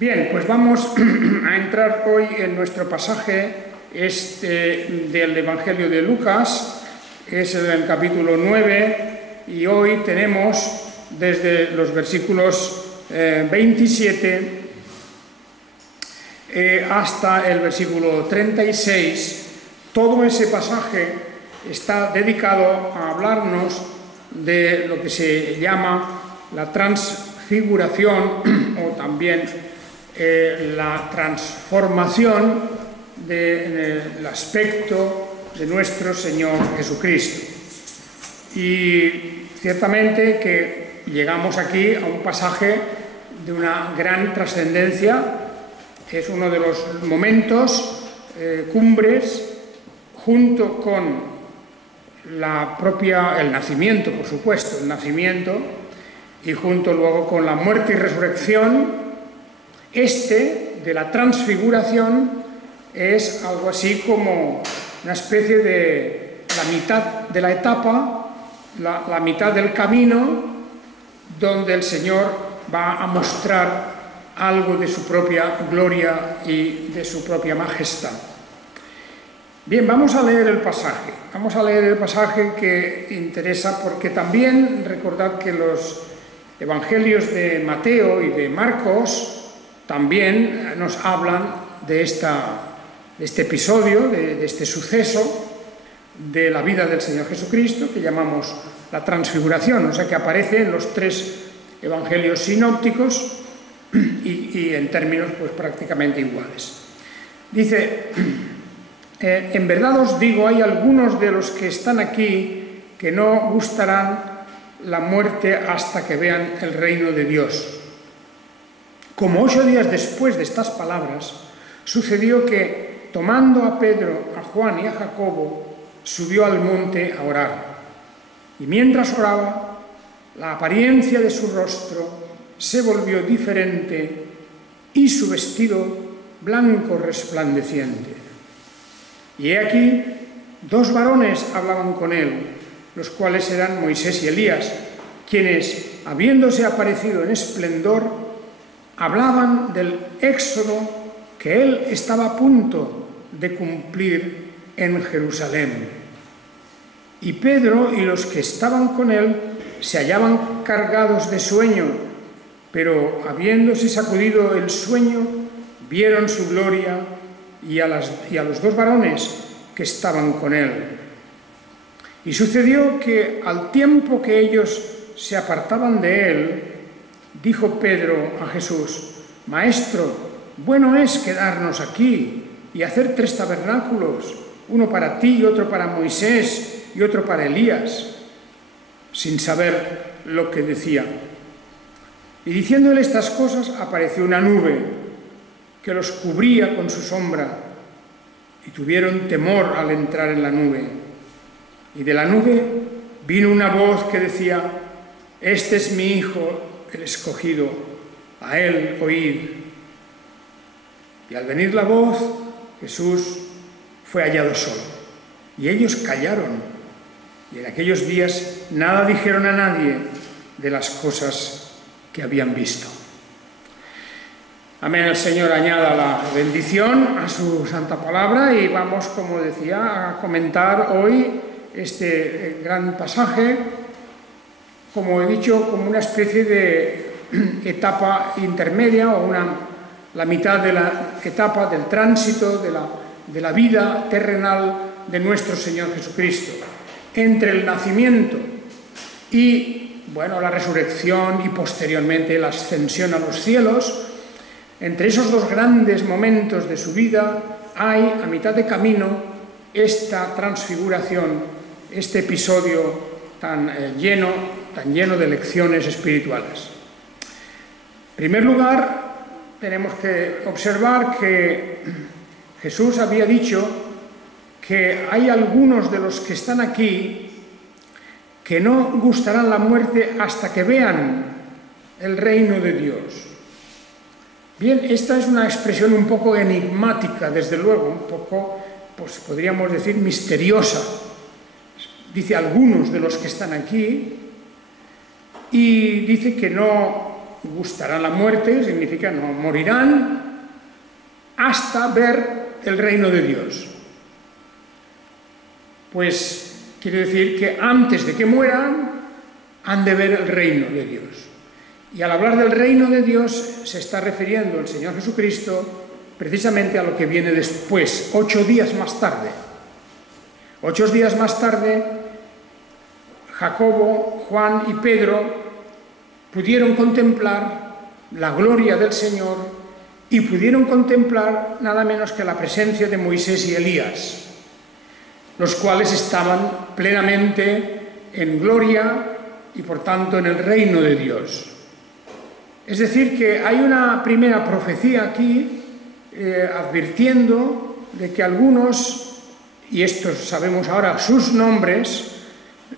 Bien, pues vamos a entrar hoy en nuestro pasaje del Evangelio de Lucas, es el capítulo 9, y hoy tenemos desde los versículos 27 hasta el versículo 36. Todo ese pasaje está dedicado a hablarnos de lo que se llama la transfiguración o también la transformación del aspecto de nuestro Señor Jesucristo. Y ciertamente que llegamos aquí a un pasaje de una gran trascendencia. Es uno de los momentos cumbres, junto con el nacimiento, por supuesto, el nacimiento, y junto luego con la muerte y resurrección. De la transfiguración es algo así como una especie de la mitad de la etapa, la mitad del camino, donde el Señor va a mostrar algo de su propia gloria y de su propia majestad. Bien, vamos a leer el pasaje. Vamos a leer el pasaje que interesa, porque también recordad que los evangelios de Mateo y de Marcos también nos hablan de este episodio, de este suceso de la vida del Señor Jesucristo, que llamamos la transfiguración, o sea que aparece en los tres evangelios sinópticos y en términos pues prácticamente iguales. Dice: en verdad os digo, hay algunos de los que están aquí que no gustarán la muerte hasta que vean el reino de Dios. Como 8 días después de estas palabras, sucedió que, tomando a Pedro, a Juan y a Jacobo, subió al monte a orar. Y mientras oraba, la apariencia de su rostro se volvió diferente y su vestido blanco resplandeciente. Y he aquí, 2 varones hablaban con él, los cuales eran Moisés y Elías, quienes, habiéndose aparecido en esplendor, hablaban del éxodo que él estaba a punto de cumplir en Jerusalén. Y Pedro y los que estaban con él se hallaban cargados de sueño, pero habiéndose sacudido el sueño, vieron su gloria y a los 2 varones que estaban con él. Y sucedió que al tiempo que ellos se apartaban de él, dijo Pedro a Jesús: Maestro, bueno es quedarnos aquí y hacer 3 tabernáculos, uno para ti y otro para Moisés y otro para Elías, sin saber lo que decía. Y diciéndole estas cosas, apareció una nube que los cubría con su sombra, y tuvieron temor al entrar en la nube. Y de la nube vino una voz que decía: Este es mi Hijo, el escogido, a él oíd. Y al venir la voz, Jesús fue hallado solo, y ellos callaron, y en aquellos días nada dijeron a nadie de las cosas que habían visto. Amén. El Señor añada la bendición a su santa palabra, y vamos, como decía, a comentar hoy este gran pasaje, como he dicho, como una especie de etapa intermedia o la mitad de la etapa del tránsito de la vida terrenal de nuestro Señor Jesucristo, entre el nacimiento y la resurrección y posteriormente la ascensión a los cielos. Entre esos 2 grandes momentos de su vida hay, a mitad de camino, esta transfiguración, este episodio tan lleno de lecciones espirituales. En primer lugar, tenemos que observar que Jesús había dicho que hay algunos de los que están aquí que no gustarán la muerte hasta que vean el reino de Dios. Bien, esta es una expresión un poco enigmática, desde luego, un poco, pues podríamos decir, misteriosa. Dice algunos de los que están aquí, y dice que no gustarán la muerte, significa no morirán hasta ver el reino de Dios. Pues quiere decir que antes de que mueran han de ver el reino de Dios. Y al hablar del reino de Dios se está refiriendo el Señor Jesucristo precisamente a lo que viene después, 8 días más tarde. 8 días más tarde, Jacobo, Juan y Pedro pudieron contemplar la gloria del Señor y pudieron contemplar nada menos que la presencia de Moisés y Elías, los cuales estaban plenamente en gloria y por tanto en el reino de Dios. Es decir, que hay una primera profecía aquí advirtiendo de que algunos, y estos sabemos ahora sus nombres,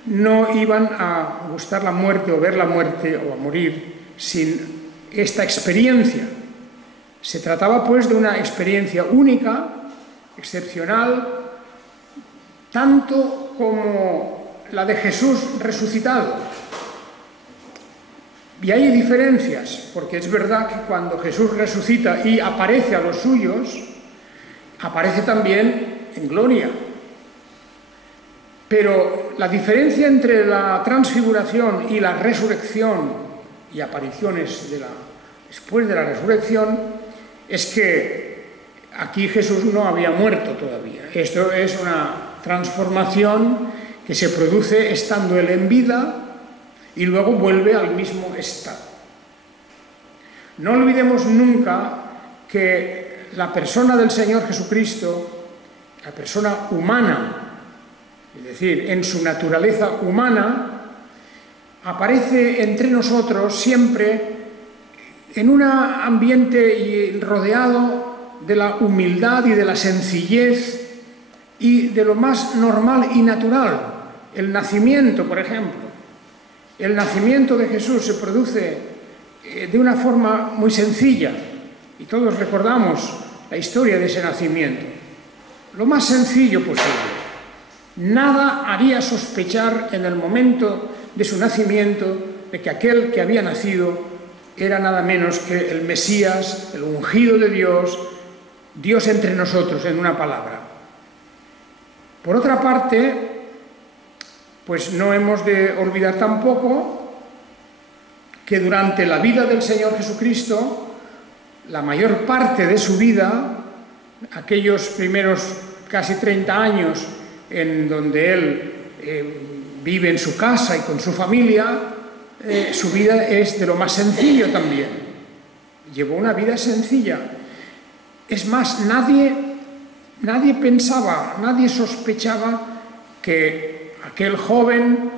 no iban a gustar la muerte o ver la muerte o a morir sin esta experiencia. Se trataba pues de una experiencia única, excepcional, tanto como la de Jesús resucitado. Y hay diferencias, porque es verdad que cuando Jesús resucita y aparece a los suyos, aparece también en gloria. Pero la diferencia entre la transfiguración y la resurrección y apariciones después de la resurrección es que aquí Jesús no había muerto todavía. Esto es una transformación que se produce estando él en vida y luego vuelve al mismo estado. No olvidemos nunca que la persona del Señor Jesucristo, la persona humana, es decir, en su naturaleza humana, aparece entre nosotros siempre en un ambiente rodeado de la humildad y de la sencillez y de lo más normal y natural. El nacimiento, por ejemplo. El nacimiento de Jesús se produce de una forma muy sencilla y todos recordamos la historia de ese nacimiento. Lo más sencillo posible. Nada haría sospechar en el momento de su nacimiento de que aquel que había nacido era nada menos que el Mesías, el ungido de Dios, Dios entre nosotros, en una palabra. Por otra parte, pues no hemos de olvidar tampoco que durante la vida del Señor Jesucristo, la mayor parte de su vida, aquellos primeros casi 30 años en donde él vive en su casa y con su familia, su vida es de lo más sencillo también. Llevó una vida sencilla. Es más, nadie pensaba, nadie sospechaba que aquel joven,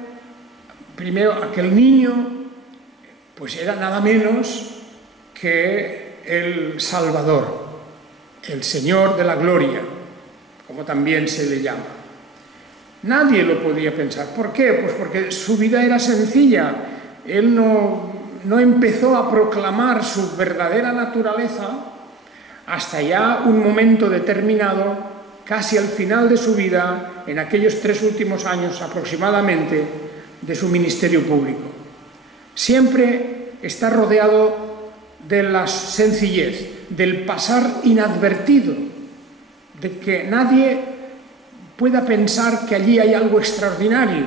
primero aquel niño, pues era nada menos que el Salvador, el Señor de la gloria, como también se le llama. Nadie lo podía pensar. ¿Por qué? Pues porque su vida era sencilla. Él no empezó a proclamar su verdadera naturaleza hasta ya un momento determinado, casi al final de su vida, en aquellos 3 últimos años aproximadamente de su ministerio público. Siempre está rodeado de la sencillez, del pasar inadvertido, de que nadie pueda pensar que allí hay algo extraordinario.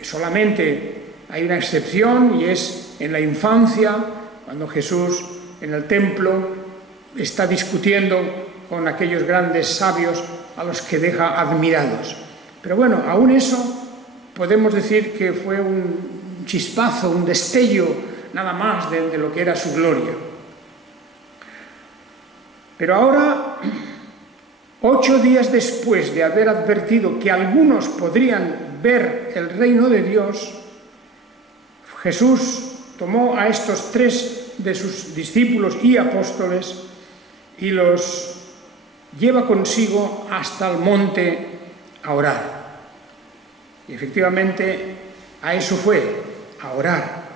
Y solamente hay una excepción, y es en la infancia, cuando Jesús en el templo está discutiendo con aquellos grandes sabios a los que deja admirados. Pero bueno, aún eso podemos decir que fue un chispazo, un destello nada más de lo que era su gloria. Pero ahora, 8 días después de haber advertido que algunos podrían ver el reino de Dios, Jesús tomó a estos 3 de sus discípulos y apóstoles y los lleva consigo hasta el monte a orar. Y efectivamente a eso fue, a orar.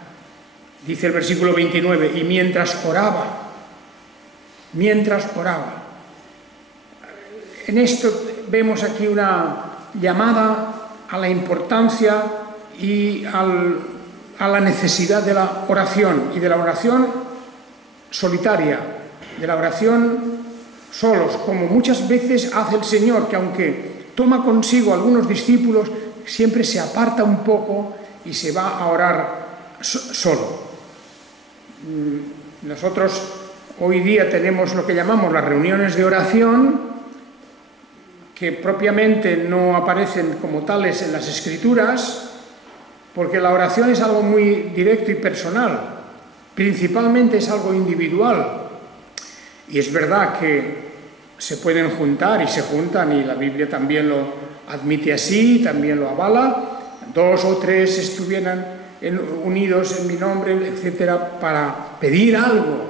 Dice el versículo 29, y mientras oraba, en esto vemos aquí una llamada a la importancia y a a la necesidad de la oración, y de la oración solitaria, de la oración solos, como muchas veces hace el Señor, que aunque toma consigo algunos discípulos, siempre se aparta un poco y se va a orar solo. Nosotros hoy día tenemos lo que llamamos las reuniones de oración, que propiamente no aparecen como tales en las Escrituras, porque la oración es algo muy directo y personal, principalmente es algo individual. Y es verdad que se pueden juntar y se juntan, y la Biblia también lo admite así, también lo avala, 2 o 3 estuvieran unidos en mi nombre, etcétera, para pedir algo,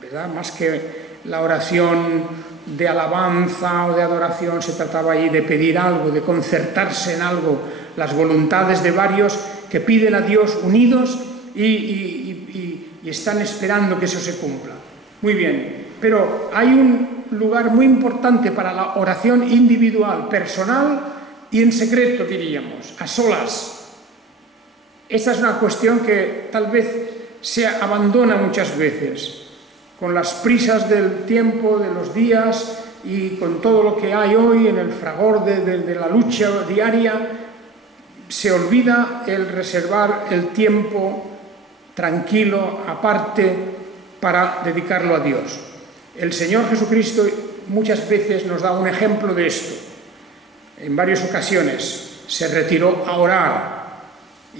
¿verdad? Más que la oración de alabanza o de adoración, se trataba ahí de pedir algo, de concertarse en algo, las voluntades de varios que piden a Dios unidos y están esperando que eso se cumpla. Muy bien, pero hay un lugar muy importante para la oración individual, personal y en secreto, diríamos, a solas. Esta es una cuestión que tal vez se abandona muchas veces, con las prisas del tiempo, de los días y con todo lo que hay hoy en el fragor de la lucha diaria, se olvida el reservar el tiempo tranquilo, aparte, para dedicarlo a Dios. El Señor Jesucristo muchas veces nos da un ejemplo de esto. En varias ocasiones se retiró a orar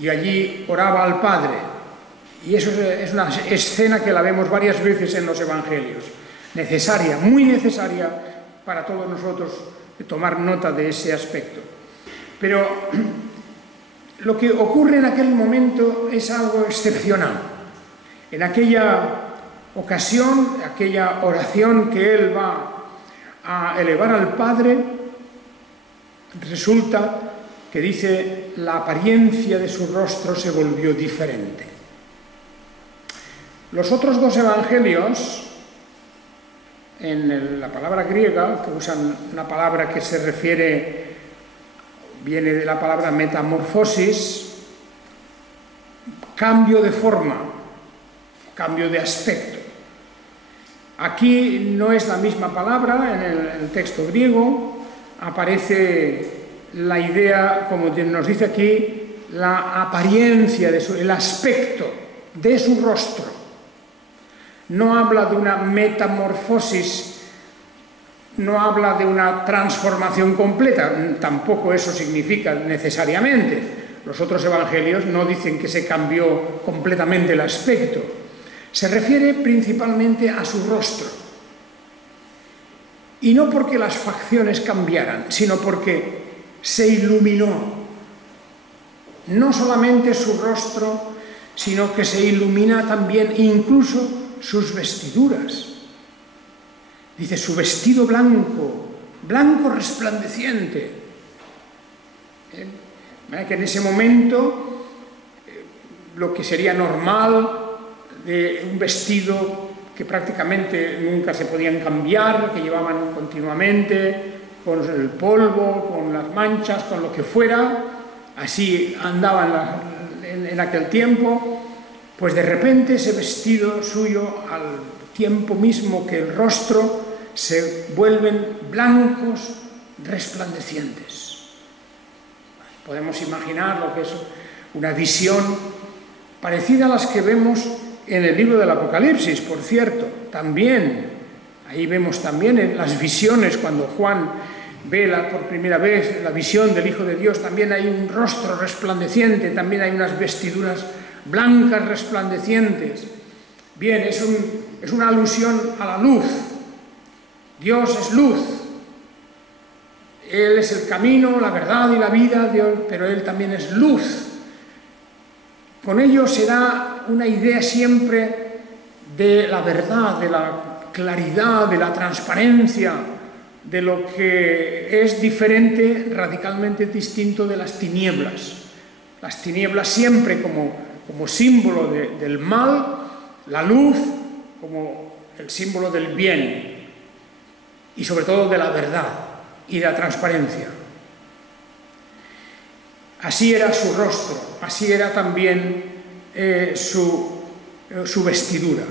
y allí oraba al Padre. Y eso es una escena que la vemos varias veces en los Evangelios. Necesaria, muy necesaria para todos nosotros tomar nota de ese aspecto. Pero lo que ocurre en aquel momento es algo excepcional. En aquella ocasión, aquella oración que él va a elevar al Padre, resulta que dice, la apariencia de su rostro se volvió diferente. Los otros 2 evangelios, en la palabra griega, que usan una palabra que se refiere, viene de la palabra metamorfosis, cambio de forma, cambio de aspecto. Aquí no es la misma palabra, en el texto griego aparece la idea, como nos dice aquí, la apariencia, el aspecto de su rostro. No habla de una metamorfosis, no habla de una transformación completa, tampoco eso significa necesariamente. Los otros evangelios no dicen que se cambió completamente el aspecto. Se refiere principalmente a su rostro. Y no porque las facciones cambiaran, sino porque se iluminó. No solamente su rostro, sino que se ilumina también incluso sus vestiduras. Dice, su vestido blanco, blanco resplandeciente. Que en ese momento lo que sería normal, de un vestido que prácticamente nunca se podían cambiar, que llevaban continuamente, con el polvo, con las manchas, con lo que fuera, así andaban en aquel tiempo, pues de repente ese vestido suyo, al tiempo mismo que el rostro, se vuelven blancos resplandecientes. Podemos imaginar lo que es una visión parecida a las que vemos en el libro del Apocalipsis, por cierto, también. Ahí vemos también en las visiones, cuando Juan ve por primera vez la visión del Hijo de Dios, también hay un rostro resplandeciente, también hay unas vestiduras blancas resplandecientes. Bien, es una alusión a la luz. Dios es luz. Él es el camino, la verdad y la vida, Dios, pero Él también es luz. Con ello se da una idea siempre de la verdad, de la claridad, de la transparencia, de lo que es diferente, radicalmente distinto de las tinieblas. Las tinieblas siempre como símbolo del mal, la luz como el símbolo del bien y sobre todo de la verdad y de la transparencia. Así era su rostro, así era también su vestidura.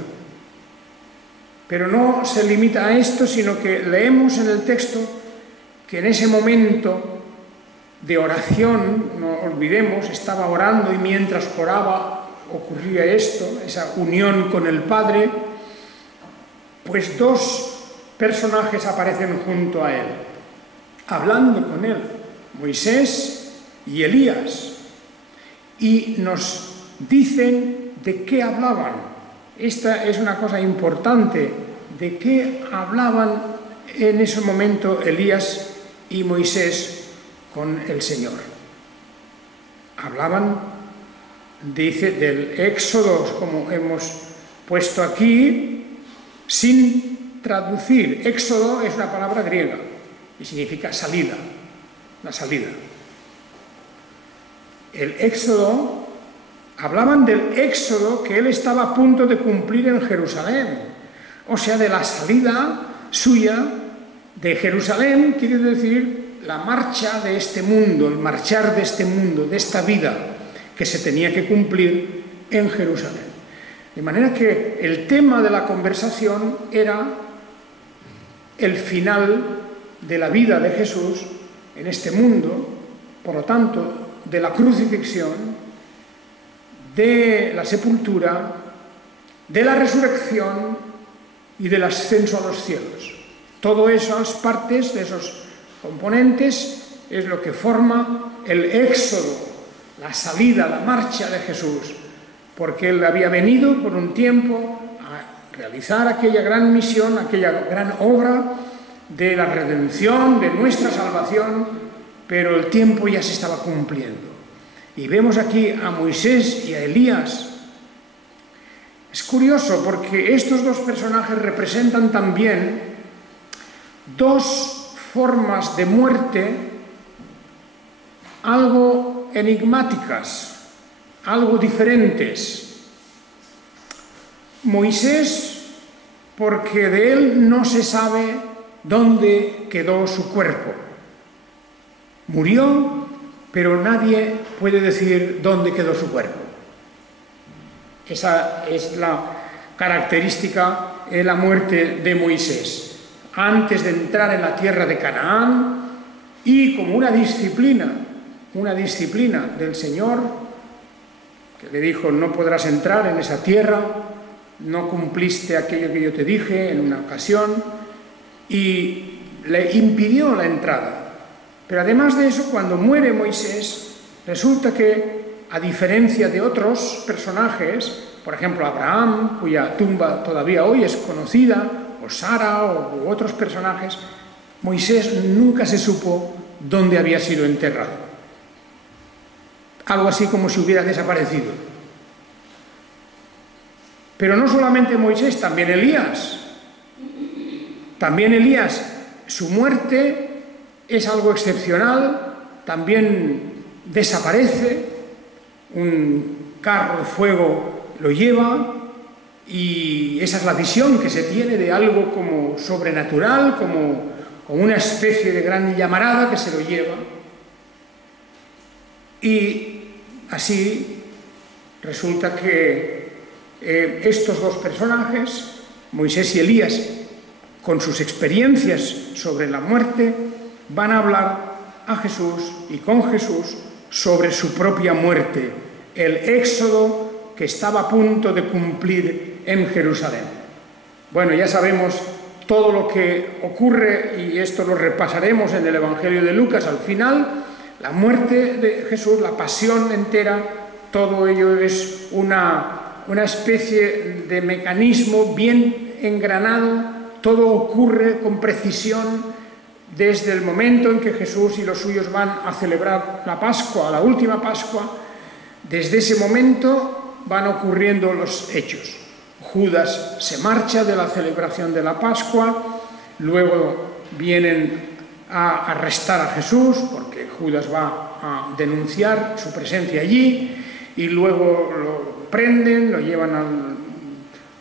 Pero no se limita a esto, sino que leemos en el texto que en ese momento de oración, no olvidemos, estaba orando y mientras oraba ocurría esto, esa unión con el Padre, pues dos personajes aparecen junto a él, hablando con él, Moisés y Elías, y nos dicen de qué hablaban. Esta es una cosa importante, de qué hablaban en ese momento Elías y Moisés con el Señor. Hablaban, dice, del Éxodo, como hemos puesto aquí, sin traducir. Éxodo es una palabra griega y significa salida, la salida. El Éxodo, hablaban del Éxodo que él estaba a punto de cumplir en Jerusalén, o sea, de la salida suya de Jerusalén, quiere decir la marcha de este mundo, el marchar de este mundo, de esta vida que se tenía que cumplir en Jerusalén. De manera que el tema de la conversación era el final de la vida de Jesús en este mundo, por lo tanto, de la crucifixión, de la sepultura, de la resurrección y del ascenso a los cielos. Todo esas partes, de esos componentes, es lo que forma el éxodo, la salida, la marcha de Jesús, porque él había venido por un tiempo a realizar aquella gran misión, aquella gran obra de la redención, de nuestra salvación, pero el tiempo ya se estaba cumpliendo. Y vemos aquí a Moisés y a Elías. Es curioso porque estos dos personajes representan también dos formas de muerte algo enigmáticas, algo diferentes. Moisés, porque de él no se sabe dónde quedó su cuerpo. Murió, pero nadie puede decir dónde quedó su cuerpo. Esa es la característica de la muerte de Moisés. Antes de entrar en la tierra de Canaán, y como una disciplina del Señor, que le dijo: no podrás entrar en esa tierra, no cumpliste aquello que yo te dije en una ocasión, y le impidió la entrada. Pero además de eso, cuando muere Moisés, resulta que, a diferencia de otros personajes, por ejemplo Abraham, cuya tumba todavía hoy es conocida, o Sara, u otros personajes, Moisés nunca se supo dónde había sido enterrado. Algo así como si hubiera desaparecido. Pero no solamente Moisés, también Elías. También Elías, su muerte es algo excepcional, también desaparece, un carro de fuego lo lleva, y esa es la visión que se tiene de algo como sobrenatural, como una especie de gran llamarada que se lo lleva. Y así resulta que estos dos personajes, Moisés y Elías, con sus experiencias sobre la muerte, van a hablar a Jesús y con Jesús sobre su propia muerte, el éxodo que estaba a punto de cumplir en Jerusalén. Bueno, ya sabemos todo lo que ocurre, y esto lo repasaremos en el Evangelio de Lucas al final. La muerte de Jesús, la pasión entera, todo ello es una especie de mecanismo bien engranado. Todo ocurre con precisión desde el momento en que Jesús y los suyos van a celebrar la Pascua, la última Pascua. Desde ese momento van ocurriendo los hechos. Judas se marcha de la celebración de la Pascua, luego vienen a arrestar a Jesús, porque Judas va a denunciar su presencia allí, y luego lo prenden, lo llevan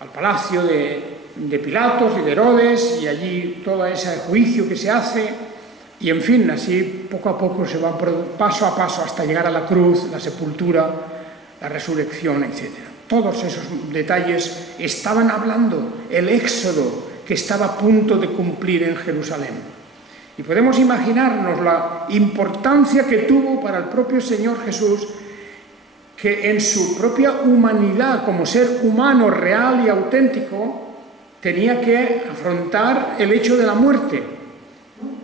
al palacio de Pilatos y de Herodes, y allí todo ese juicio que se hace Y en fin, así poco a poco se van paso a paso hasta llegar a la cruz, la sepultura, la resurrección, etc. Todos esos detalles estaban hablando el éxodo que estaba a punto de cumplir en Jerusalén. Y podemos imaginarnos la importancia que tuvo para el propio Señor Jesús, que en su propia humanidad, como ser humano real y auténtico, tenía que afrontar el hecho de la muerte.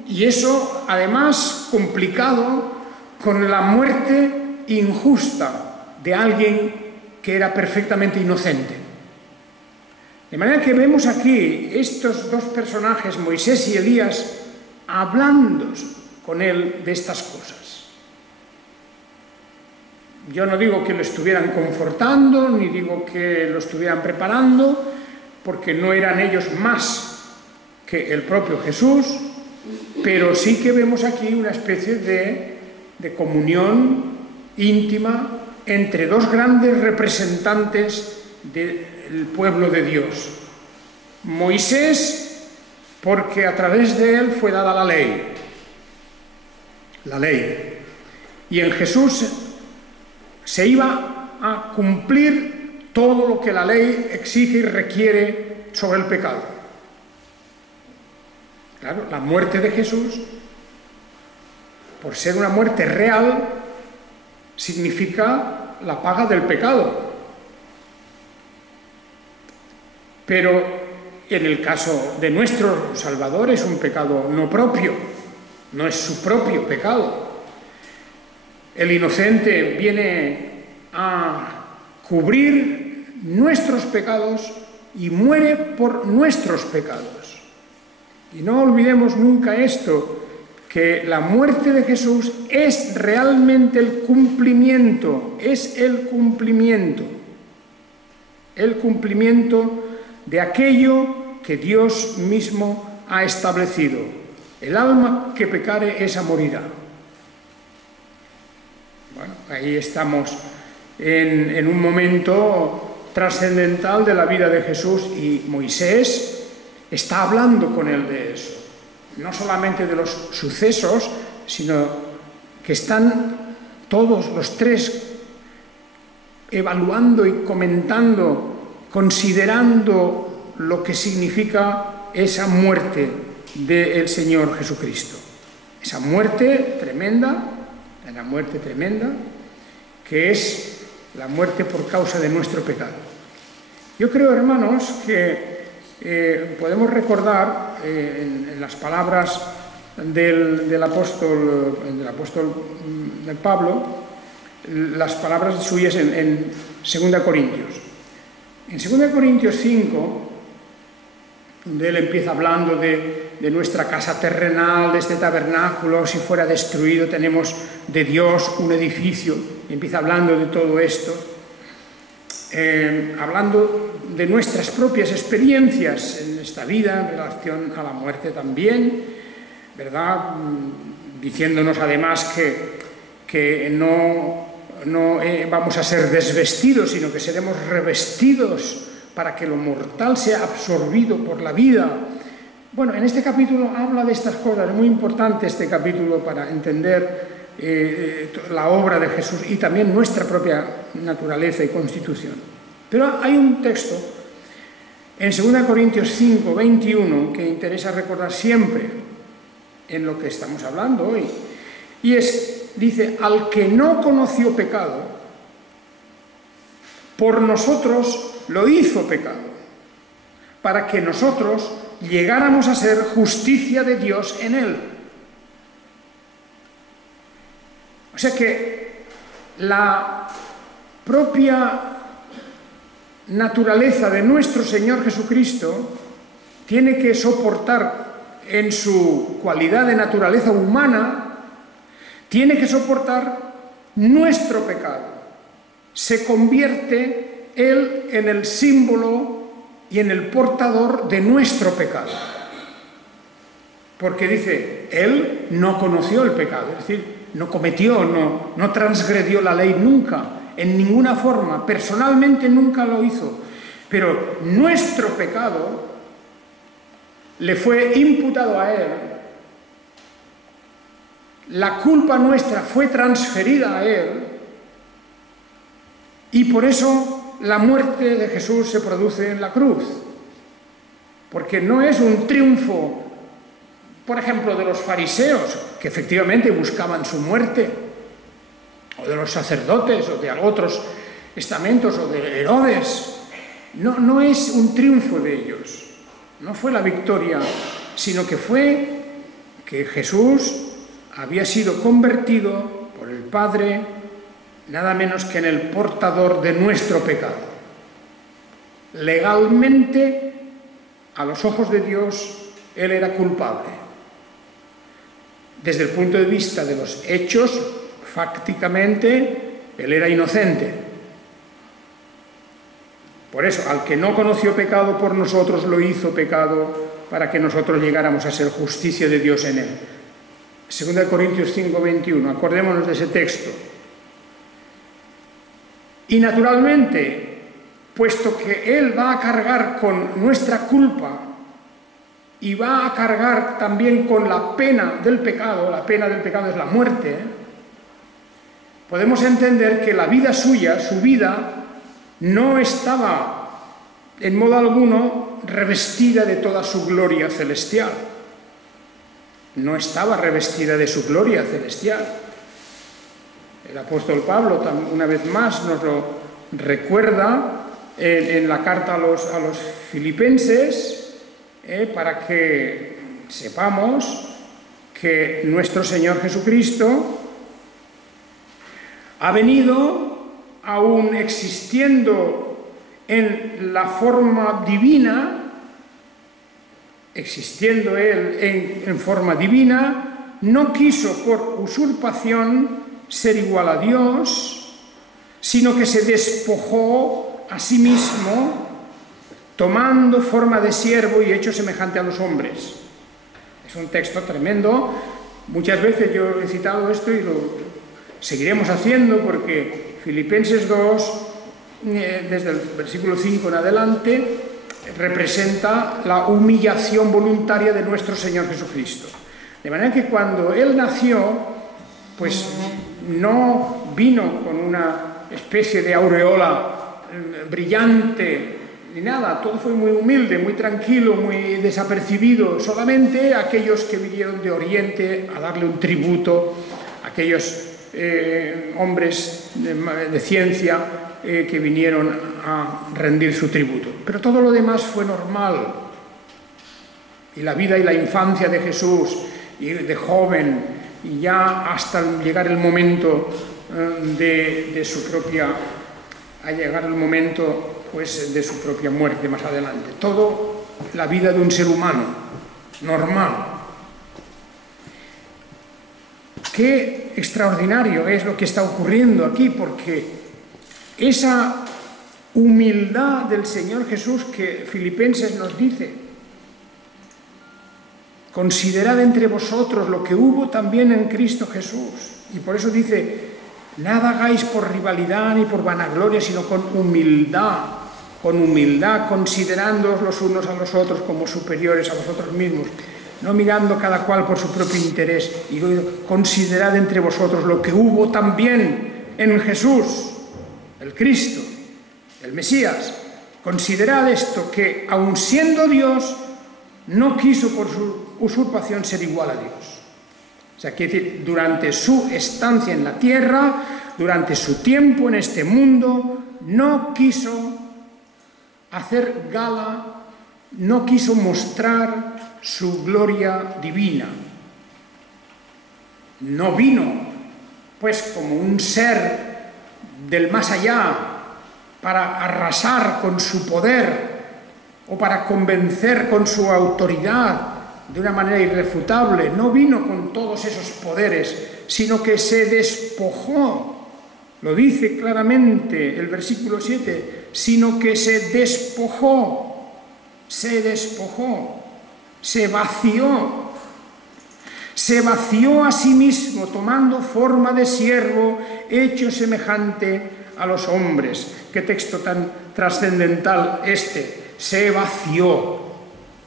Y eso, además, complicado con la muerte injusta de alguien que era perfectamente inocente. De manera que vemos aquí estos dos personajes, Moisés y Elías, hablando con él de estas cosas. Yo no digo que lo estuvieran confortando, ni digo que lo estuvieran preparando, porque no eran ellos más que el propio Jesús, pero sí que vemos aquí una especie de comunión íntima entre dos grandes representantes del pueblo de Dios. Moisés, porque a través de él fue dada la ley. Y en Jesús se iba a cumplir todo lo que la ley exige y requiere sobre el pecado. Claro, la muerte de Jesús, por ser una muerte real, significa la paga del pecado. Pero en el caso de nuestro Salvador es un pecado no propio, no es su propio pecado. El inocente viene a cubrir nuestros pecados y muere por nuestros pecados. Y no olvidemos nunca esto, que la muerte de Jesús es realmente el cumplimiento de aquello que Dios mismo ha establecido. El alma que pecare, esa morirá. Bueno, ahí estamos en un momento trascendental de la vida de Jesús, y Moisés está hablando con él de eso. No solamente de los sucesos, sino que están todos los tres evaluando y comentando, considerando lo que significa esa muerte del Señor Jesucristo. Esa muerte tremenda, que es la muerte por causa de nuestro pecado. Yo creo, hermanos, que podemos recordar en las palabras del apóstol Pablo, las palabras suyas en 2 Corintios. En 2 Corintios 5, donde él empieza hablando de nuestra casa terrenal, de este tabernáculo, si fuera destruido tenemos de Dios un edificio, y empieza hablando de todo esto, hablando de nuestras propias experiencias en esta vida en relación a la muerte también, ¿verdad? Diciéndonos además que no vamos a ser desvestidos, sino que seremos revestidos para que lo mortal sea absorbido por la vida. Bueno, en este capítulo habla de estas cosas. Es muy importante este capítulo para entender la obra de Jesús y también nuestra propia naturaleza y constitución. Pero hay un texto en 2 Corintios 5, 21 que interesa recordar siempre en lo que estamos hablando hoy. Y dice, al que no conoció pecado, por nosotros lo hizo pecado, para que nosotros llegáramos a ser justicia de Dios en él. O sea que la propia naturaleza de nuestro Señor Jesucristo tiene que soportar, en su cualidad de naturaleza humana, tiene que soportar nuestro pecado. Se convierte Él en el símbolo y en el portador de nuestro pecado. Porque dice, Él no conoció el pecado, es decir, no cometió, no transgredió la ley nunca, en ninguna forma, personalmente nunca lo hizo. Pero nuestro pecado le fue imputado a Él la culpa nuestra fue transferida a Él y por eso la muerte de Jesús se produce en la cruz. Porque no es un triunfo, por ejemplo, de los fariseos, que efectivamente buscaban su muerte, o de los sacerdotes, o de otros estamentos, o de Herodes. No es un triunfo de ellos, no fue la victoria, sino que fue que Jesús había sido convertido por el Padre, nada menos que en el portador de nuestro pecado. Legalmente, a los ojos de Dios, Él era culpable. Desde el punto de vista de los hechos, fácticamente, Él era inocente. Por eso, al que no conoció pecado por nosotros, lo hizo pecado para que nosotros llegáramos a ser justicia de Dios en Él. 2 Corintios 5:21, acordémonos de ese texto. Y naturalmente, puesto que Él va a cargar con nuestra culpa y va a cargar también con la pena del pecado es la muerte, podemos entender que la vida suya, su vida, no estaba en modo alguno revestida de toda su gloria celestial. No estaba revestida de su gloria celestial. El apóstol Pablo, una vez más, nos lo recuerda en la carta a los filipenses, para que sepamos que nuestro Señor Jesucristo ha venido, aún existiendo en la forma divina, existiendo Él en forma divina, no quiso por usurpación ser igual a Dios, sino que se despojó a sí mismo, tomando forma de siervo y hecho semejante a los hombres. Es un texto tremendo. Muchas veces yo he citado esto y lo seguiremos haciendo porque Filipenses 2, desde el versículo 5 en adelante, representa la humillación voluntaria de nuestro Señor Jesucristo. De manera que cuando Él nació, pues no vino con una especie de aureola brillante ni nada, todo fue muy humilde, muy tranquilo, muy desapercibido. Solamente aquellos que vinieron de Oriente a darle un tributo, aquellos hombres de ciencia que vinieron a rendir su tributo. Pero todo lo demás fue normal. Y la vida y la infancia de Jesús, y de joven, y ya hasta llegar el momento de su propia, a llegar el momento pues de su propia muerte más adelante. Todo la vida de un ser humano, normal. Qué extraordinario es lo que está ocurriendo aquí, porque esa humildad del Señor Jesús que Filipenses nos dice, considerad entre vosotros lo que hubo también en Cristo Jesús. Y por eso dice, nada hagáis por rivalidad ni por vanagloria, sino con humildad, considerándoos los unos a los otros como superiores a vosotros mismos, no mirando cada cual por su propio interés. Y considerad entre vosotros lo que hubo también en Jesús, el Cristo, el Mesías. Considerad esto, que aun siendo Dios, no quiso por su usurpación ser igual a Dios. O sea, quiere decir, durante su estancia en la tierra, durante su tiempo en este mundo, no quiso hacer gala, no quiso mostrar su gloria divina. No vino, pues, como un ser del más allá para arrasar con su poder o para convencer con su autoridad de una manera irrefutable. No vino con todos esos poderes, sino que se despojó. Lo dice claramente el versículo 7, sino que se despojó, se vació a sí mismo, tomando forma de siervo, hecho semejante a los hombres. Qué texto tan trascendental este, se vació.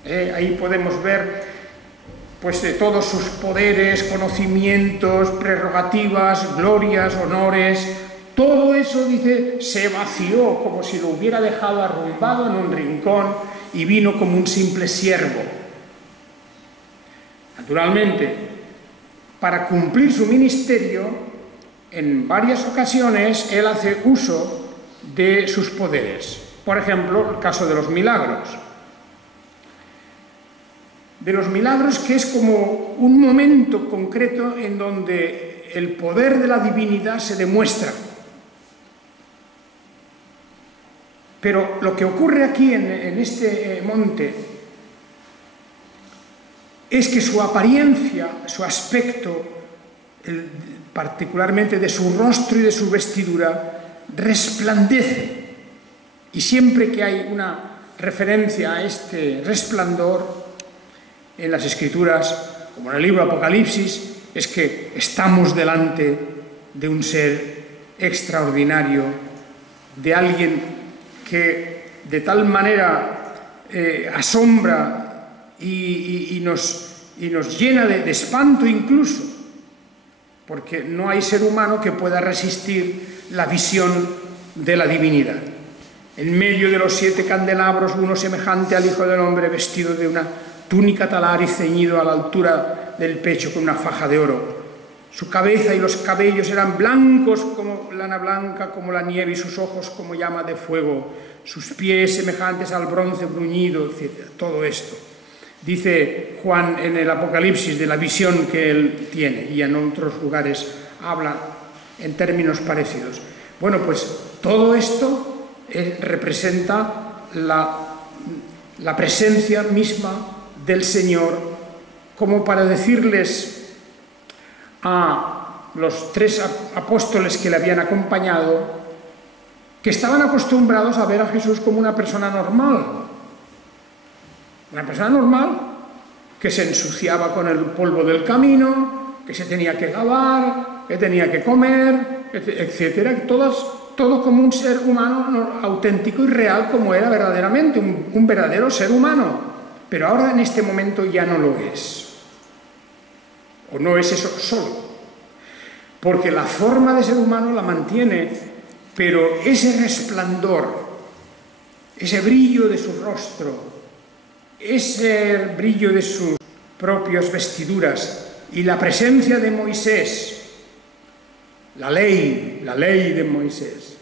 Ahí podemos ver pues de todos sus poderes, conocimientos, prerrogativas, glorias, honores, todo eso, dice, se vació como si lo hubiera dejado arrumbado en un rincón y vino como un simple siervo. Naturalmente, para cumplir su ministerio, en varias ocasiones él hace uso de sus poderes. Por ejemplo, el caso de los milagros. De los milagros, que es como un momento concreto en donde el poder de la divinidad se demuestra. Pero lo que ocurre aquí en este monte es que su apariencia, su aspecto, particularmente de su rostro y de su vestidura, resplandece. Y siempre que hay una referencia a este resplandor en las Escrituras, como en el libro Apocalipsis, es que estamos delante de un ser extraordinario, de alguien que de tal manera asombra y nos llena de espanto incluso, porque no hay ser humano que pueda resistir la visión de la divinidad. En medio de los 7 candelabros, uno semejante al Hijo del Hombre, vestido de una túnica talar y ceñido a la altura del pecho con una faja de oro. Su cabeza y los cabellos eran blancos como lana blanca, como la nieve, y sus ojos como llama de fuego, sus pies semejantes al bronce bruñido, etc. Todo esto. Dice Juan en el Apocalipsis de la visión que él tiene, y en otros lugares habla en términos parecidos. Bueno, pues todo esto representa la presencia misma del Señor, como para decirles a los 3 apóstoles que le habían acompañado que estaban acostumbrados a ver a Jesús como una persona normal. Una persona normal que se ensuciaba con el polvo del camino, que se tenía que lavar, que tenía que comer, etcétera. Todo como un ser humano auténtico y real, como era verdaderamente, un verdadero ser humano. Pero ahora en este momento ya no lo es. O no es eso solo. Porque la forma de ser humano la mantiene, pero ese resplandor, ese brillo de su rostro, ese brillo de sus propias vestiduras y la presencia de Moisés, la ley de Moisés,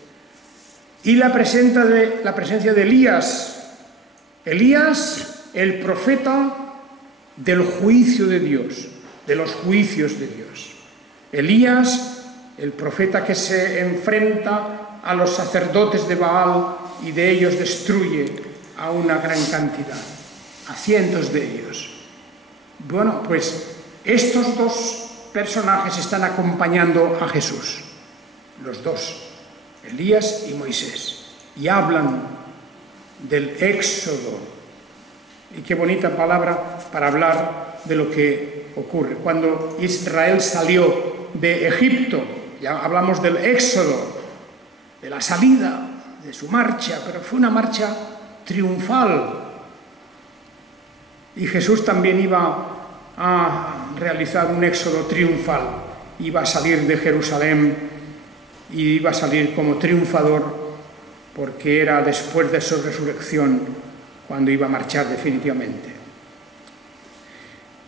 y la presencia de Elías, el profeta del juicio de Dios, de los juicios de Dios. Elías, el profeta que se enfrenta a los sacerdotes de Baal y de ellos destruye a una gran cantidad, a cientos de ellos. Bueno, pues estos 2 personajes están acompañando a Jesús, los 2, Elías y Moisés, y hablan del éxodo. Y qué bonita palabra para hablar de lo que ocurre. Cuando Israel salió de Egipto, ya hablamos del éxodo, de la salida, de su marcha, pero fue una marcha triunfal. Y Jesús también iba a realizar un éxodo triunfal. Iba a salir de Jerusalén y iba a salir como triunfador, porque era después de su resurrección cuando iba a marchar definitivamente.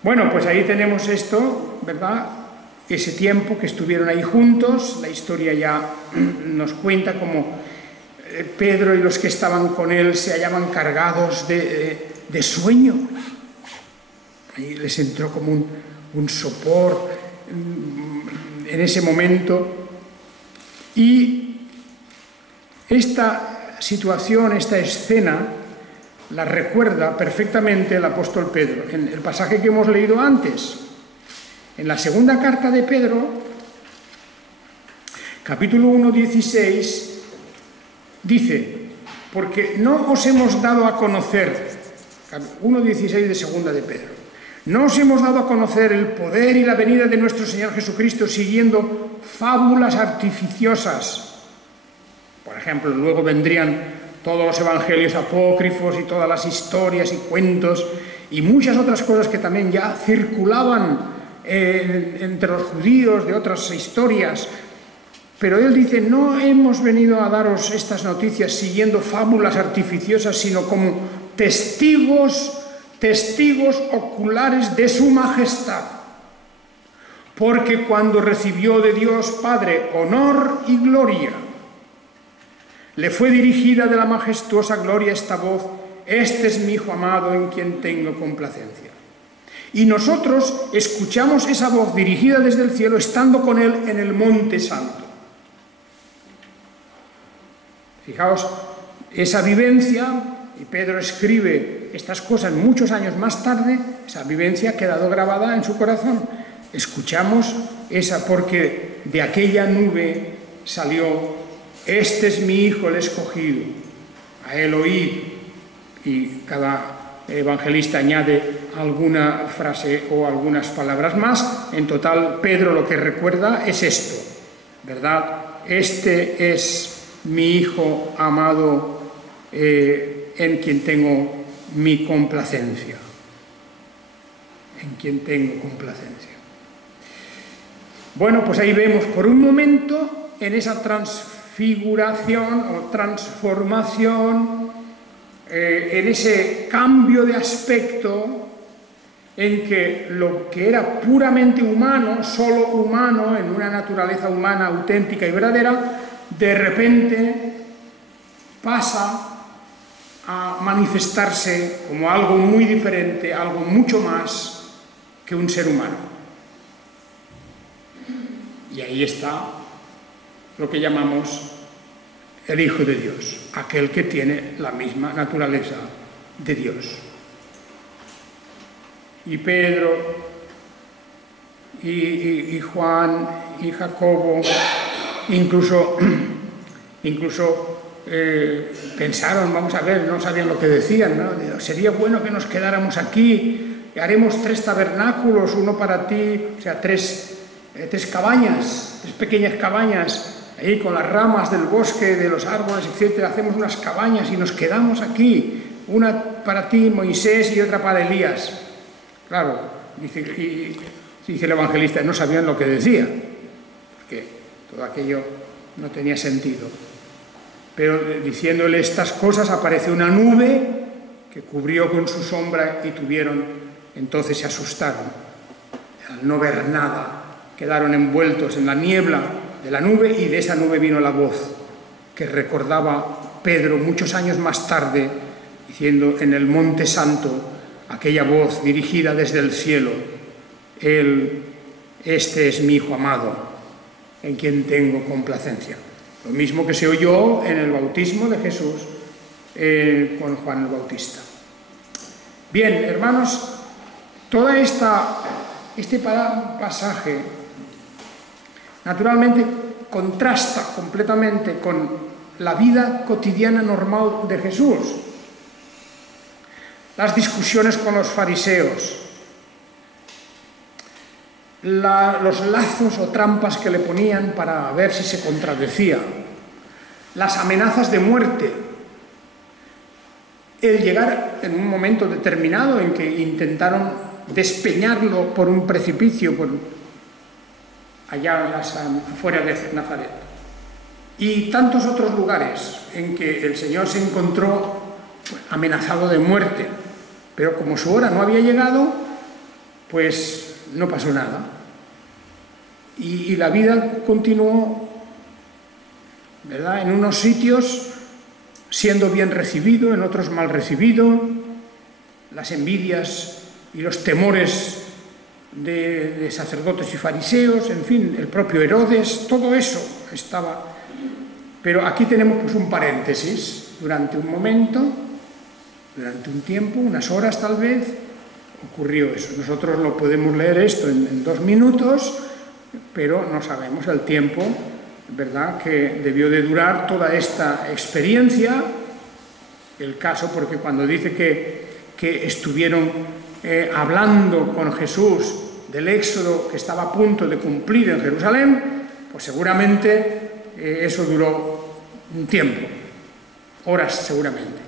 Bueno, pues ahí tenemos esto, ¿verdad? Ese tiempo que estuvieron ahí juntos. La historia ya nos cuenta cómo Pedro y los que estaban con él se hallaban cargados de sueño. Ahí les entró como un sopor en ese momento. Y esta situación, esta escena, la recuerda perfectamente el apóstol Pedro en el pasaje que hemos leído antes. En la segunda carta de Pedro, capítulo 1, 16, dice: porque no os hemos dado a conocer, 1.16 de segunda de Pedro, no os hemos dado a conocer el poder y la venida de nuestro Señor Jesucristo siguiendo fábulas artificiosas. Por ejemplo, luego vendrían todos los evangelios apócrifos y todas las historias y cuentos y muchas otras cosas que también ya circulaban entre los judíos de otras historias. Pero él dice, no hemos venido a daros estas noticias siguiendo fábulas artificiosas, sino como testigos oculares de su majestad. Porque cuando recibió de Dios Padre honor y gloria, le fue dirigida de la majestuosa gloria esta voz: este es mi Hijo amado en quien tengo complacencia. Y nosotros escuchamos esa voz dirigida desde el cielo estando con él en el Monte Santo. Fijaos, esa vivencia, y Pedro escribe estas cosas muchos años más tarde, esa vivencia ha quedado grabada en su corazón. Escuchamos esa, porque de aquella nube salió: este es mi Hijo el escogido, a él oíd. Y cada evangelista añade alguna frase o algunas palabras más. En total, Pedro lo que recuerda es esto, ¿verdad? Este es mi Hijo amado, en quien tengo mi complacencia. En quien tengo complacencia. Bueno, pues ahí vemos por un momento en esa transfiguración o transformación, en ese cambio de aspecto, en que lo que era puramente humano, solo humano, en una naturaleza humana auténtica y verdadera, de repente pasa a manifestarse como algo muy diferente, algo mucho más que un ser humano. Y ahí está lo que llamamos el Hijo de Dios, aquel que tiene la misma naturaleza de Dios. Y Pedro, y Juan, y Jacobo, incluso pensaron, vamos a ver, no sabían lo que decían, ¿no? Sería bueno que nos quedáramos aquí, haremos 3 tabernáculos, uno para ti, o sea, tres cabañas, 3 pequeñas cabañas, ahí con las ramas del bosque, de los árboles, etcétera. Hacemos unas cabañas y nos quedamos aquí, una para ti, Moisés, y otra para Elías. Claro, dice el evangelista, no sabían lo que decía, porque todo aquello no tenía sentido. Pero diciéndole estas cosas aparece una nube que cubrió con su sombra y entonces se asustaron. Al no ver nada, quedaron envueltos en la niebla de la nube, y de esa nube vino la voz que recordaba Pedro muchos años más tarde, diciendo en el Monte Santo, aquella voz dirigida desde el cielo: este es mi Hijo amado, en quien tengo complacencia. Lo mismo que se oyó en el bautismo de Jesús con Juan el Bautista. Bien, hermanos, todo este pasaje naturalmente contrasta completamente con la vida cotidiana normal de Jesús. Las discusiones con los fariseos, los lazos o trampas que le ponían para ver si se contradecía, las amenazas de muerte, el llegar en un momento determinado en que intentaron despeñarlo por un precipicio allá afuera de Nazaret, y tantos otros lugares en que el Señor se encontró amenazado de muerte, pero como su hora no había llegado, pues no pasó nada. Y la vida continuó, ¿verdad? En unos sitios siendo bien recibido, en otros mal recibido. Las envidias y los temores de sacerdotes y fariseos, en fin, el propio Herodes, todo eso estaba. Pero aquí tenemos pues un paréntesis. Durante un momento, durante un tiempo, unas horas tal vez, ocurrió eso. Nosotros lo podemos leer esto en 2 minutos, pero no sabemos el tiempo, ¿verdad?, que debió de durar toda esta experiencia. El caso, porque cuando dice que estuvieron hablando con Jesús del éxodo que estaba a punto de cumplir en Jerusalén, pues seguramente eso duró un tiempo, horas seguramente.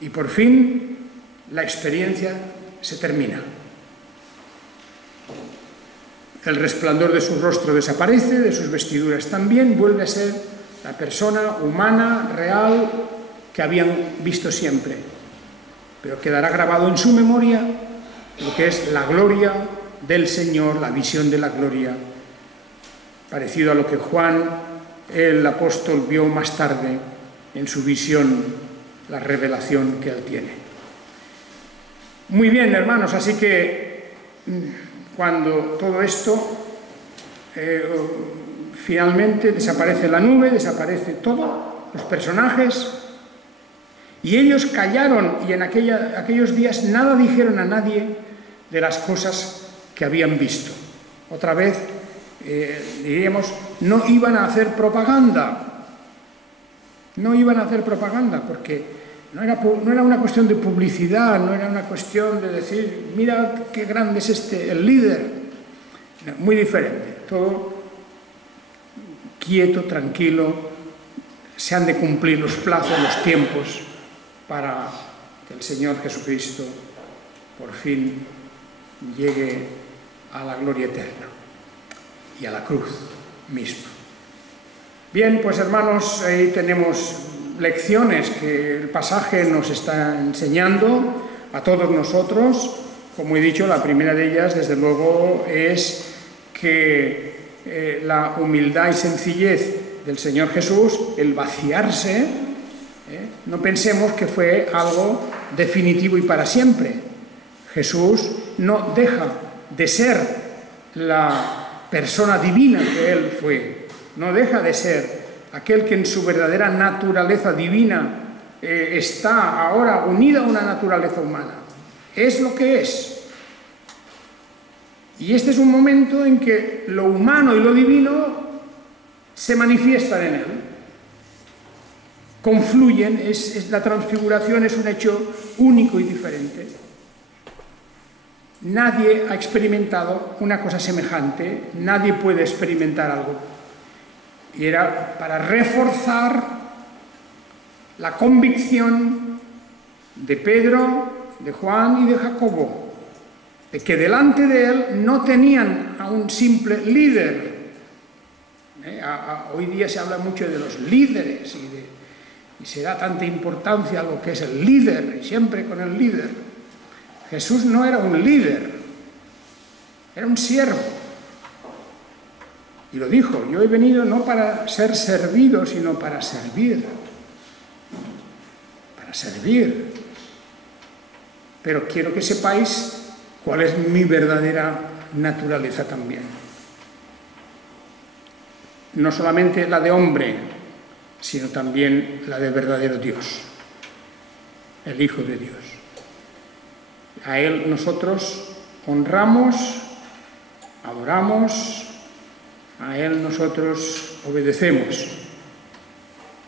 Y por fin la experiencia se termina. El resplandor de su rostro desaparece, de sus vestiduras también, vuelve a ser la persona humana, real, que habían visto siempre. Pero quedará grabado en su memoria lo que es la gloria del Señor, la visión de la gloria, parecido a lo que Juan, el apóstol, vio más tarde en su visión, la revelación que él tiene. Muy bien, hermanos, así que cuando todo esto finalmente desaparece la nube, desaparece todo, los personajes, y ellos callaron, y en aquellos días nada dijeron a nadie de las cosas que habían visto. Otra vez, diríamos, no iban a hacer propaganda. No iban a hacer propaganda, porque no era una cuestión de publicidad, no era una cuestión de decir, mira qué grande es el líder. No, muy diferente, todo quieto, tranquilo, se han de cumplir los plazos, los tiempos, para que el Señor Jesucristo por fin llegue a la gloria eterna y a la cruz misma. Bien, pues hermanos, ahí tenemos lecciones que el pasaje nos está enseñando a todos nosotros. Como he dicho, la primera de ellas, desde luego, es que la humildad y sencillez del Señor Jesús, el vaciarse, no pensemos que fue algo definitivo y para siempre. Jesús no deja de ser la persona divina que Él fue, no deja de ser aquel que en su verdadera naturaleza divina está ahora unida a una naturaleza humana. Es lo que es. Y este es un momento en que lo humano y lo divino se manifiestan en Él. Confluyen, la transfiguración es un hecho único y diferente. Nadie ha experimentado una cosa semejante, nadie puede experimentar algo. Y era para reforzar la convicción de Pedro, de Juan y de Jacobo, de que delante de él no tenían a un simple líder. Hoy día se habla mucho de los líderes y se da tanta importancia a lo que es el líder, y siempre con el líder. Jesús no era un líder, era un siervo. Y lo dijo, yo he venido no para ser servido, sino para servir. Para servir. Pero quiero que sepáis cuál es mi verdadera naturaleza también. No solamente la de hombre, sino también la de verdadero Dios, el Hijo de Dios. A Él nosotros honramos, adoramos, a Él nosotros obedecemos,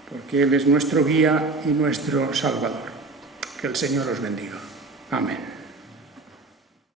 porque Él es nuestro guía y nuestro Salvador. Que el Señor os bendiga. Amén.